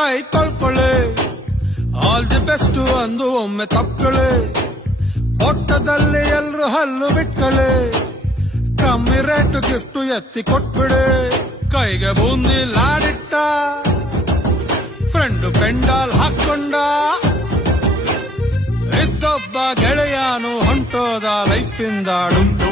ಕೈ ತೊಳ್ಕೊಳ್ಳಿ, all the best ಅಂದು ಒಮ್ಮೆ ತಪ್ಕೊಳ್ಳಿ, ಫೋಟೋದಲ್ಲಿ ಎಲ್ರು ಹಲ್ಲು ಬಿಟ್ಕೊಳ್ಳಿ, ಕಮ್ಮಿ ರೇಟ್ ಗಿಫ್ಟ್ ಎತ್ತಿ ಕೊಟ್ಬಿಡಿ, ಕೈಗೆ ಬೂಂದಿ ಲಾಡಿಟ್ಟ ಫ್ರೆಂಡ್ ಪೆಂಡಾಲ್ ಹಾಕೊಂಡ, ಇದ್ದೊಬ್ಬ ಗೆಳೆಯಾನು ಹೊಂಟೋದ ಲೈಫಿಂದ ಡುಂಡು